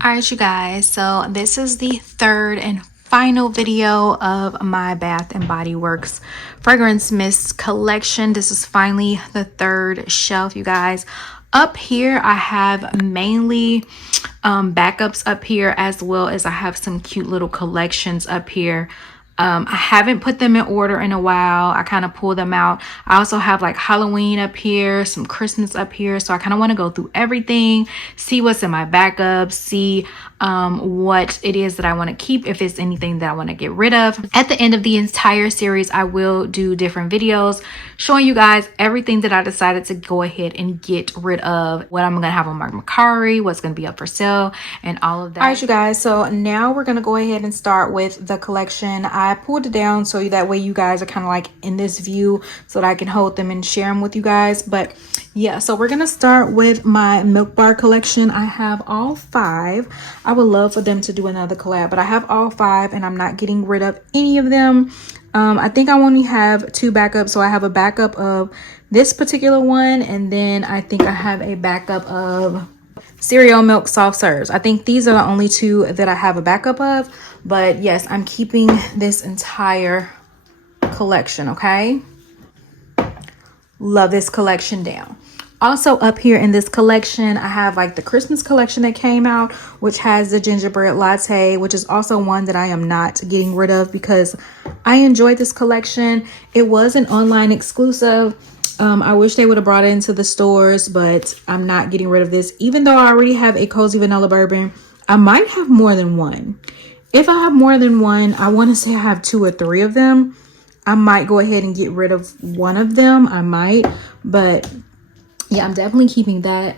All right, you guys, so this is the third and final video of my Bath and Body Works fragrance mist collection. This is finally the third shelf, you guys. Up here I have mainly backups up here, as well as I have some cute little collections up here. I haven't put them in order in a while. I kind of pull them out. I also have like Halloween up here, some Christmas up here. So I kind of want to go through everything, see what's in my backups, see what it is that I want to keep, if it's anything that I want to get rid of. At the end of the entire series, I will do different videos showing you guys everything that I decided to go ahead and get rid of, what I'm gonna have on my Mercari, what's gonna be up for sale, and all of that. All right, you guys, so now we're gonna go ahead and start with the collection. I pulled it down so that way you guys are kind of like in this view so that I can hold them and share them with you guys. But yeah, so we're gonna start with my Milk Bar collection. I have all 5. I would love for them to do another collab, but I have all 5 and I'm not getting rid of any of them. I think I only have 2 backups. So I have a backup of this particular one, and then I think I have a backup of cereal milk soft serves. I think these are the only 2 that I have a backup of. But yes, I'm keeping this entire collection. Okay, love this collection down. Also up here in this collection, I have like the Christmas collection that came out, which has the gingerbread latte, which is also one that I am not getting rid of because I enjoyed this collection. It was an online exclusive. I wish they would have brought it into the stores, but I'm not getting rid of this. Even though I already have a cozy vanilla bourbon, I might have more than one. If I have more than one, I want to say I have 2 or 3 of them. I might go ahead and get rid of one of them. I might, but yeah, I'm definitely keeping that.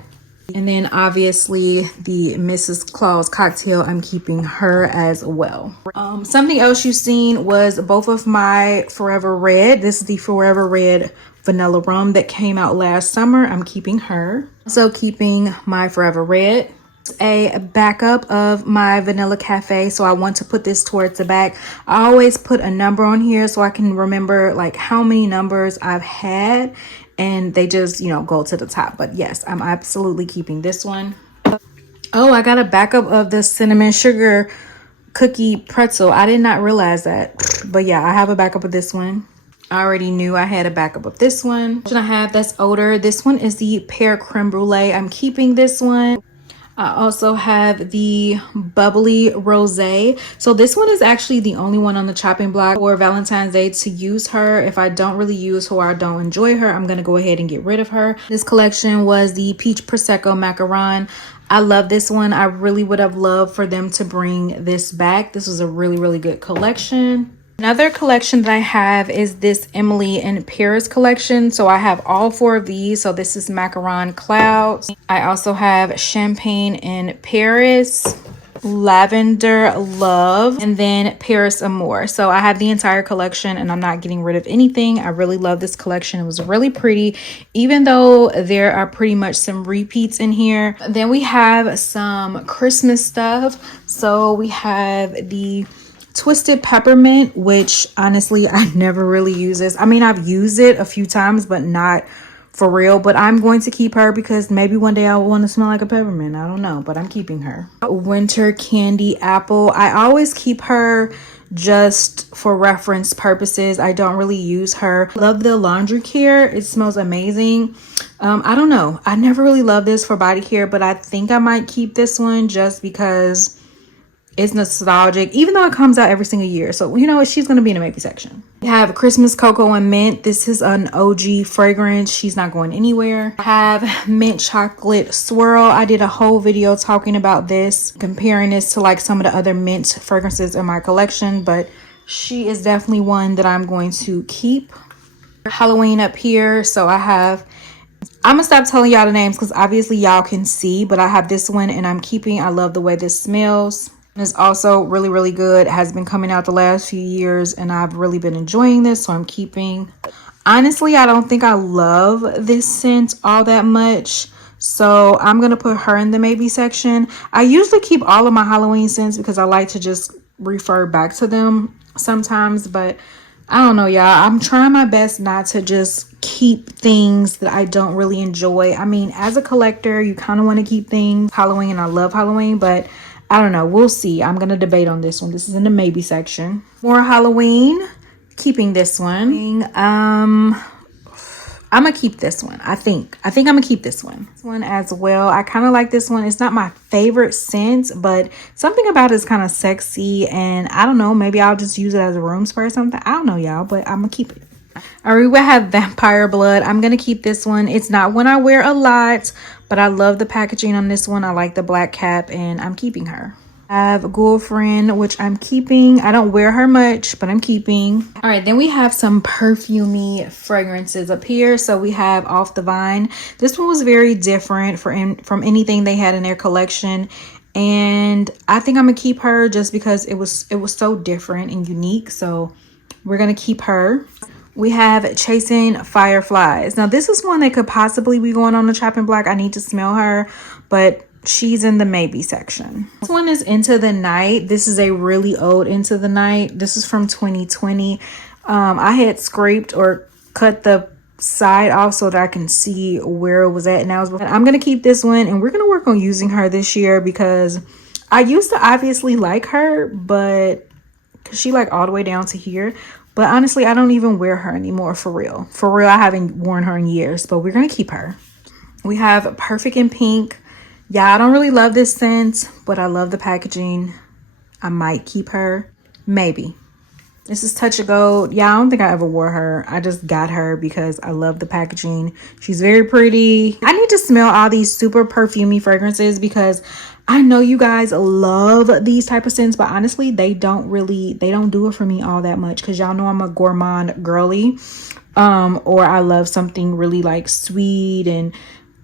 And then obviously the Mrs. Claus cocktail, I'm keeping her as well. Something else you've seen was both of my Forever Red. This is the Forever Red vanilla rum that came out last summer. I'm keeping her. Also keeping my Forever Red. A backup of my Vanilla Cafe, so I want to put this towards the back. I always put a number on here so I can remember like how many numbers I've had, and they just, you know, go to the top. But yes, I'm absolutely keeping this one. Oh, I got a backup of the cinnamon sugar cookie pretzel. I did not realize that, but yeah, I have a backup of this one. I already knew I had a backup of this one. I have that's older. This one is the pear creme brulee. I'm keeping this one. I also have the bubbly rosé. So this one is actually the only one on the chopping block for Valentine's Day to use her. If I don't really use her or I don't enjoy her, I'm going to go ahead and get rid of her. This collection was the Peach Prosecco Macaron. I love this one. I really would have loved for them to bring this back. This was a really, really good collection. Another collection that I have is this Emily and Paris collection. So I have all 4 of these. So this is Macaron Clouds. I also have Champagne in Paris, Lavender Love, and then Paris Amour. So I have the entire collection and I'm not getting rid of anything. I really love this collection. It was really pretty, even though there are pretty much some repeats in here. Then we have some Christmas stuff. So we have the Twisted Peppermint, which honestly I never really use this. I mean, I've used it a few times, but not for real. But I'm going to keep her because maybe one day I will want to smell like a peppermint. I don't know, but I'm keeping her. Winter Candy Apple. I always keep her just for reference purposes. I don't really use her. Love the laundry care. It smells amazing. I don't know. I never really loved this for body care, but I think I might keep this one just because it's nostalgic, even though it comes out every single year. So, you know, she's going to be in the maybe section. We have Christmas Cocoa and Mint. This is an OG fragrance. She's not going anywhere. I have Mint Chocolate Swirl. I did a whole video talking about this, comparing this to like some of the other mint fragrances in my collection, but she is definitely one that I'm going to keep. Halloween up here. So I'm gonna stop telling y'all the names because obviously y'all can see, but I have this one and I'm keeping. I love the way this smells. It's also really, really good. It has been coming out the last few years and I've really been enjoying this, so I'm keeping. Honestly, I don't think I love this scent all that much, so I'm gonna put her in the maybe section. I usually keep all of my Halloween scents because I like to just refer back to them sometimes, but I don't know, y'all. I'm trying my best not to just keep things that I don't really enjoy. I mean, as a collector, you kind of want to keep things Halloween, and I love Halloween, but I don't know. We'll see. I'm going to debate on this one. This is in the maybe section. More Halloween. Keeping this one. I'm gonna keep this one. I think I'm gonna keep this one. This one as well. I kind of like this one. It's not my favorite scent, but something about it is kind of sexy, and I don't know, maybe I'll just use it as a room spray or something. I don't know, y'all, but I'm gonna keep it. All right, we have Vampire Blood. I'm gonna keep this one. It's not one I wear a lot, but I love the packaging on this one. I like the black cap, and I'm keeping her. I have a girlfriend, which I'm keeping. I don't wear her much, but I'm keeping. All right, then we have some Perfumey fragrances up here. So we have Off the Vine. This one was very different from anything they had in their collection, and I think I'm gonna keep her just because it was so different and unique. So we're gonna keep her. We have Chasing Fireflies. Now this is one that could possibly be going on the chopping block. I need to smell her, but she's in the maybe section. This one is Into the Night. This is a really old Into the Night. This is from 2020. I had scraped or cut the side off so that I can see where it was at. And I'm going to keep this one, and we're going to work on using her this year because I used to obviously like her, but she like all the way down to here. But honestly, I don't even wear her anymore for real. For real, I haven't worn her in years, but we're going to keep her. We have Perfect in Pink. Yeah, I don't really love this scent, but I love the packaging. I might keep her. Maybe. This is Touch of Gold. Yeah, I don't think I ever wore her. I just got her because I love the packaging. She's very pretty. I need to smell all these super perfumey fragrances because I know you guys love these type of scents, but honestly, they don't do it for me all that much because y'all know I'm a gourmand girly. Or I love something really like sweet, and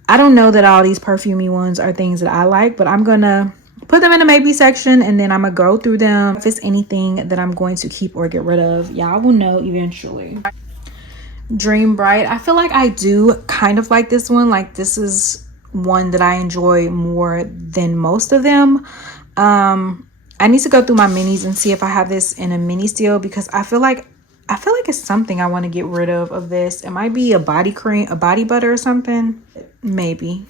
I don't know that all these perfumey ones are things that I like, but I'm gonna put them in the maybe section, and then I'm gonna go through them. If it's anything that I'm going to keep or get rid of, y'all will know eventually. Dream Bright. I feel like I do kind of like this one. Like this is one that I enjoy more than most of them. I need to go through my minis and see if I have this in a mini still, because I feel like it's something I want to get rid of this. It might be a body cream, a body butter or something. Maybe.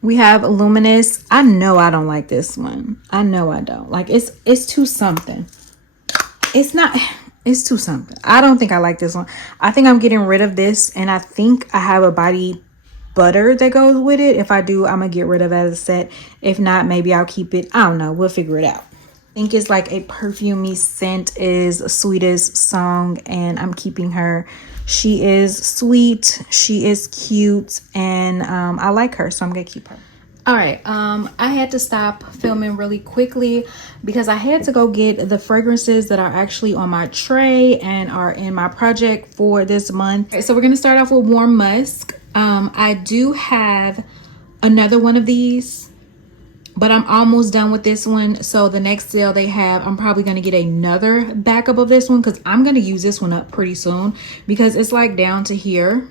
We have Luminous. I know I don't like this one. I know I don't. Like it's too something. It's too something. I don't think I like this one. I think I'm getting rid of this, and I think I have a body butter that goes with it. If I do, I'm gonna get rid of it as a set. If not, maybe I'll keep it. I don't know. We'll figure it out. I think it's like a perfumey scent is Sweetest Song, and I'm keeping her. She is sweet, she is cute, and I like her, so I'm gonna keep her. All right, I had to stop filming really quickly because I had to go get the fragrances that are actually on my tray and are in my project for this month. Okay, so we're gonna start off with Warm Musk. I do have another one of these, but I'm almost done with this one. So the next sale they have, I'm probably going to get another backup of this one because I'm going to use this one up pretty soon because it's like down to here.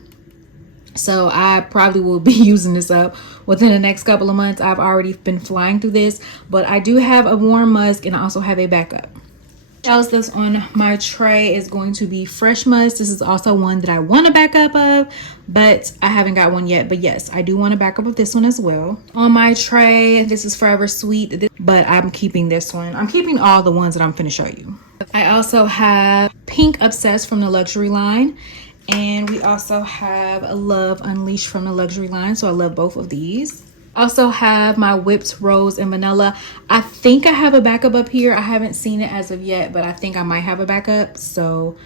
So I probably will be using this up within the next couple of months. I've already been flying through this, but I do have a Warm Musk, and I also have a backup. Else that's on my tray is going to be Fresh Musk. This is also one that I want a backup of, but I haven't got one yet. But yes, I do want a backup of this one as well. On my tray, this is Forever Sweet, but I'm keeping this one. I'm keeping all the ones that I'm finna show you. I also have Pink Obsessed from the luxury line, and we also have Love Unleashed from the luxury line. So I love both of these. Also have my Whipped Rose and Vanilla. I think I have a backup up here. I haven't seen it as of yet, but I think I might have a backup. So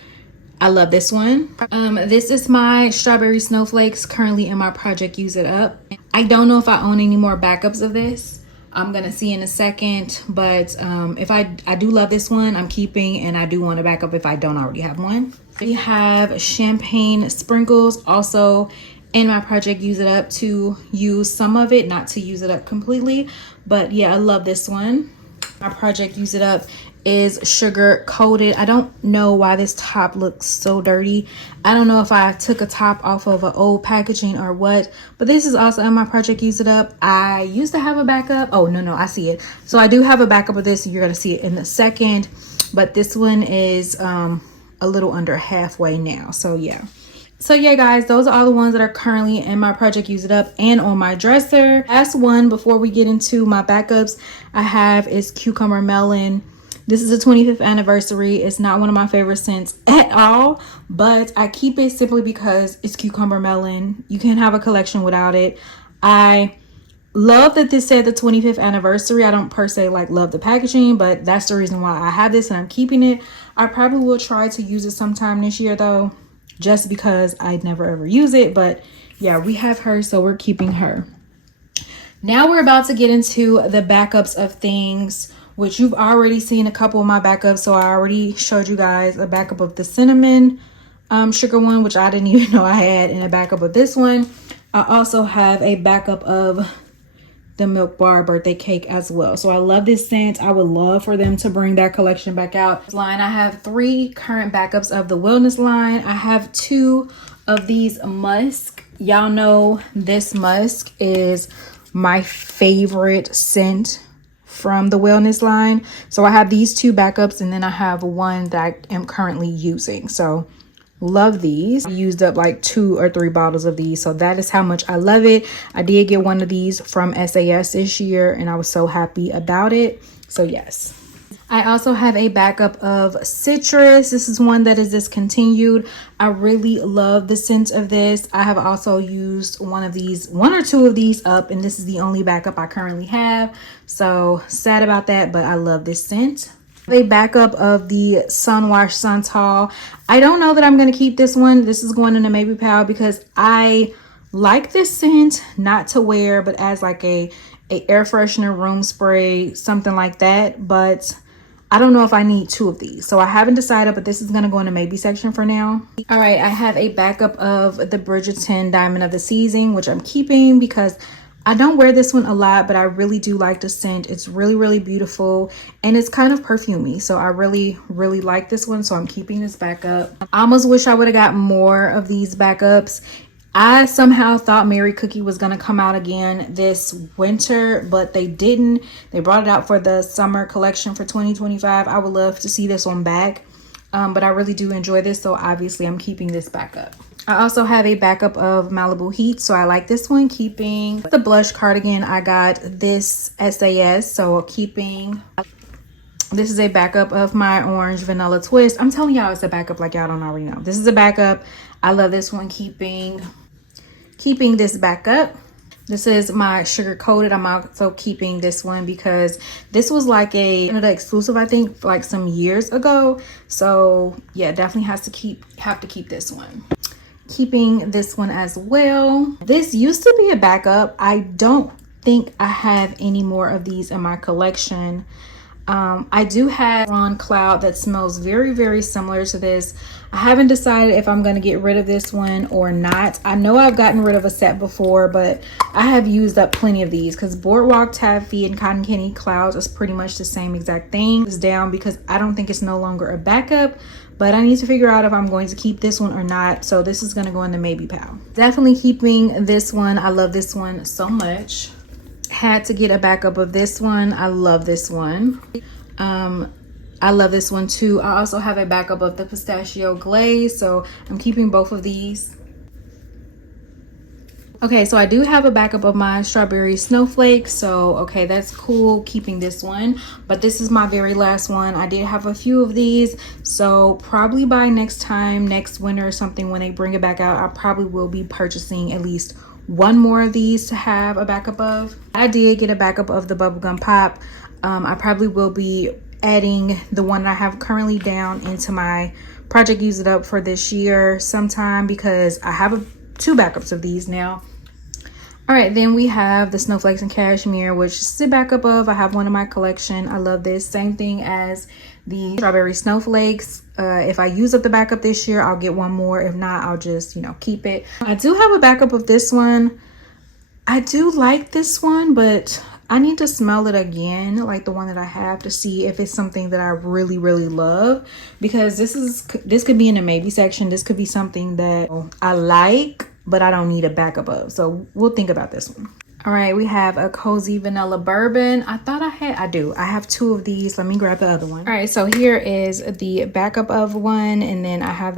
I love this one. This is my Strawberry Snowflakes, currently in my project Use It Up. I don't know if I own any more backups of this. I'm gonna see in a second, but if I do love this one, I'm keeping, and I do want a backup if I don't already have one. We have Champagne Sprinkles, also in my project Use It Up, to use some of it, not to use it up completely. But yeah, I love this one. My project Use It Up is sugar coated. I don't know why this top looks so dirty. I don't know if I took a top off of an old packaging or what, but this is also in my project Use It Up. I used to have a backup. Oh no, I see it. So I do have a backup of this. You're gonna see it in a second, but this one is a little under halfway now. So yeah. So yeah, guys, those are all the ones that are currently in my Project Use It Up and on my dresser. Last one before we get into my backups I have is Cucumber Melon. This is the 25th anniversary. It's not one of my favorite scents at all, but I keep it simply because it's Cucumber Melon. You can't have a collection without it. I love that this said the 25th anniversary. I don't per se like love the packaging, but that's the reason why I have this and I'm keeping it. I probably will try to use it sometime this year though, just because I never ever use it. But yeah, we have her, so we're keeping her. Now we're about to get into the backups of things, which you've already seen a couple of my backups. So I already showed you guys a backup of the cinnamon sugar one, which I didn't even know I had, and a backup of this one. I also have a backup of the Milk Bar birthday cake as well. So I love this scent. I would love for them to bring that collection back out. This line, I have 3 current backups of the wellness line. I have 2 of these musk. Y'all know this musk is my favorite scent from the wellness line. So I have these 2 backups, and then I have one that I am currently using. So love these. I used up like 2 or 3 bottles of these, so that is how much I love it. I did get one of these from SAS this year and I was so happy about it. So yes, I also have a backup of citrus. This is one that is discontinued. I really love the scent of this. I have also used one or 2 of these up, and this is the only backup I currently have, so sad about that, but I love this scent. A backup of the Sunwash Santal. I don't know that I'm going to keep this one. This is going in a maybe pile because I like this scent not to wear, but as like a air freshener, room spray, something like that. But I don't know if I need 2 of these, so I haven't decided, but this is going to go in the maybe section for now. All right, I have a backup of the Bridgerton Diamond of the Season, which I'm keeping because I don't wear this one a lot, but I really do like the scent. It's really, really beautiful, and it's kind of perfumey. So I really, really like this one, so I'm keeping this backup. I almost wish I would have got more of these backups. I somehow thought Mary Cookie was going to come out again this winter, but they didn't. They brought it out for the summer collection for 2025. I would love to see this one back, but I really do enjoy this, so obviously I'm keeping this backup. I also have a backup of Malibu Heat, so I like this one. Keeping the blush cardigan, I got this SAS, so keeping. This is a backup of my Orange Vanilla Twist. I'm telling y'all it's a backup like y'all don't already know. This is a backup. I love this one. Keeping this backup. This is my Sugar Coated. I'm also keeping this one because this was like a Canada exclusive, I think, like some years ago. So yeah, definitely have to keep this one. Keeping this one as well. This used to be a backup. I don't think I have any more of these in my collection. I do have Ron Cloud that smells very, very similar to this. I haven't decided if I'm going to get rid of this one or not. I know I've gotten rid of a set before, but I have used up plenty of these because Boardwalk Taffy and Cotton Candy Clouds is pretty much the same exact thing. It's down because I don't think it's no longer a backup, but I need to figure out if I'm going to keep this one or not. So this is going to go in the maybe pile. Definitely keeping this one. I love this one so much. Had to get a backup of this one. I love this one. I love this one too. I also have a backup of the Pistachio Glaze, so I'm keeping both of these. Okay, so I do have a backup of my Strawberry Snowflake, so okay, that's cool, keeping this one. But this is my very last one. I did have a few of these, so probably by next winter or something, when they bring it back out, I probably will be purchasing at least one more of these to have a backup of. I did get a backup of the Bubblegum Pop. I probably will be adding the one that I have currently down into my Project Use It Up for this year sometime because I have 2 backups of these now. All right, then we have the Snowflakes and Cashmere, which is a backup of. I have one in my collection. I love this. Same thing as the Strawberry Snowflakes. If I use up the backup this year, I'll get one more. If not, I'll just, keep it. I do have a backup of this one. I do like this one, but I need to smell it again, like the one that I have, to see if it's something that I really, really love, because this could be in the maybe section. This could be something that I like, but I don't need a backup of. So we'll think about this one. All right, we have a cozy vanilla bourbon. I thought I do. I have 2 of these. Let me grab the other one. All right, so here is the backup of one, and then I have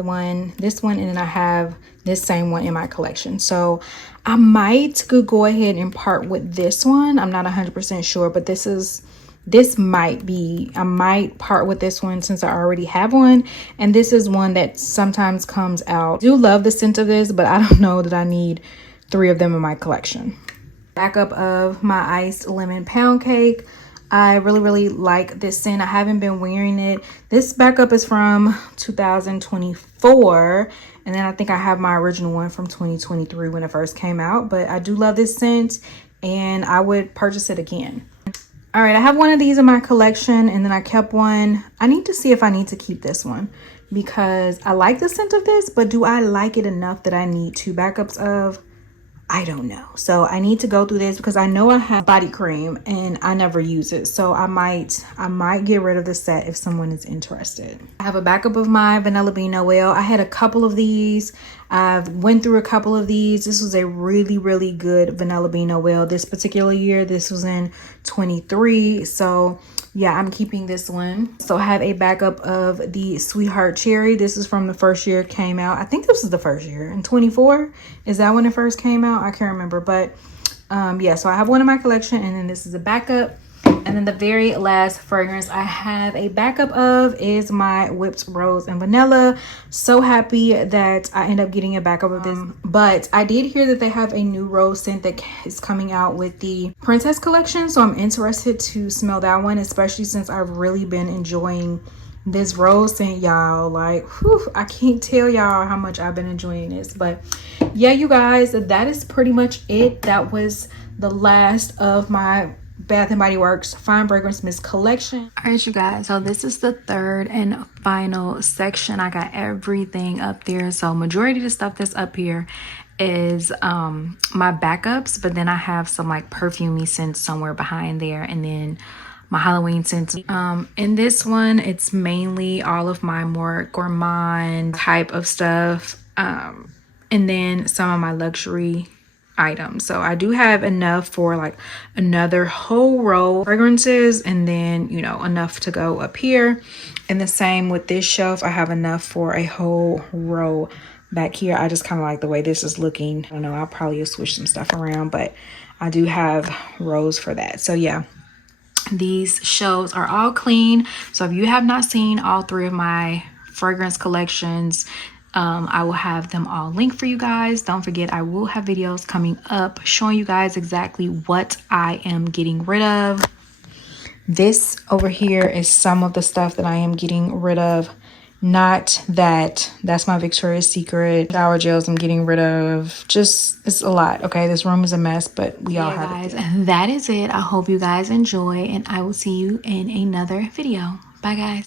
this one, and then I have this same one in my collection. So I might go ahead and part with this one. I'm not 100% sure, but I might part with this one since I already have one. And this is one that sometimes comes out. I do love the scent of this, but I don't know that I need 3 of them in my collection. Backup of my iced lemon pound cake. I really like this scent. I haven't been wearing it. This backup is from 2024, and then I think I have my original one from 2023 when it first came out. But I do love this scent, and I would purchase it again. All right, I have one of these in my collection, and then I kept one. I need to see if I need to keep this one because I like the scent of this, but do I like it enough that I need 2 backups of? I don't know. So I need to go through this because I know I have body cream and I never use it. So I might get rid of the set if someone is interested. I have a backup of my Vanilla Bean Noel. I had a couple of these. I've went through a couple of these. This was a really good Vanilla Bean Noel this particular year. This was in 23. So yeah, I'm keeping this one. So I have a backup of the Sweetheart Cherry. This is from the first year it came out. I think this is the first year in 24. Is that when it first came out? I can't remember, but yeah, so I have one in my collection, and then this is a backup. And then the very last fragrance I have a backup of is my Whipped Rose and Vanilla. So happy that I end up getting a backup of this. But I did hear that they have a new rose scent that is coming out with the Princess collection. So I'm interested to smell that one, especially since I've really been enjoying this rose scent, y'all. Like, whew, I can't tell y'all how much I've been enjoying this. But yeah, you guys, that is pretty much it. That was the last of my Bath & Body Works Fine Fragrance Mist collection. All right, you guys, so this is the third and final section. I got everything up there. So majority of the stuff that's up here is my backups, but then I have some like perfumey scents somewhere behind there, and then my Halloween scents. In this one, it's mainly all of my more gourmand type of stuff, and then some of my luxury items. So I do have enough for like another whole row of fragrances, and then, you know, enough to go up here. And the same with this shelf, I have enough for a whole row back here. I just kind of like the way this is looking. I don't know, I'll probably switch some stuff around, but I do have rows for that. So yeah, these shelves are all clean. So if you have not seen all 3 of my fragrance collections, I will have them all linked for you guys. Don't forget, I will have videos coming up showing you guys exactly what I am getting rid of. This over here is some of the stuff that I am getting rid of. Not that that's my Victoria's Secret shower gels I'm getting rid of. Just, it's a lot. Okay, this room is a mess, but we all have guys, it. That is it. I hope you guys enjoy, and I will see you in another video. Bye guys.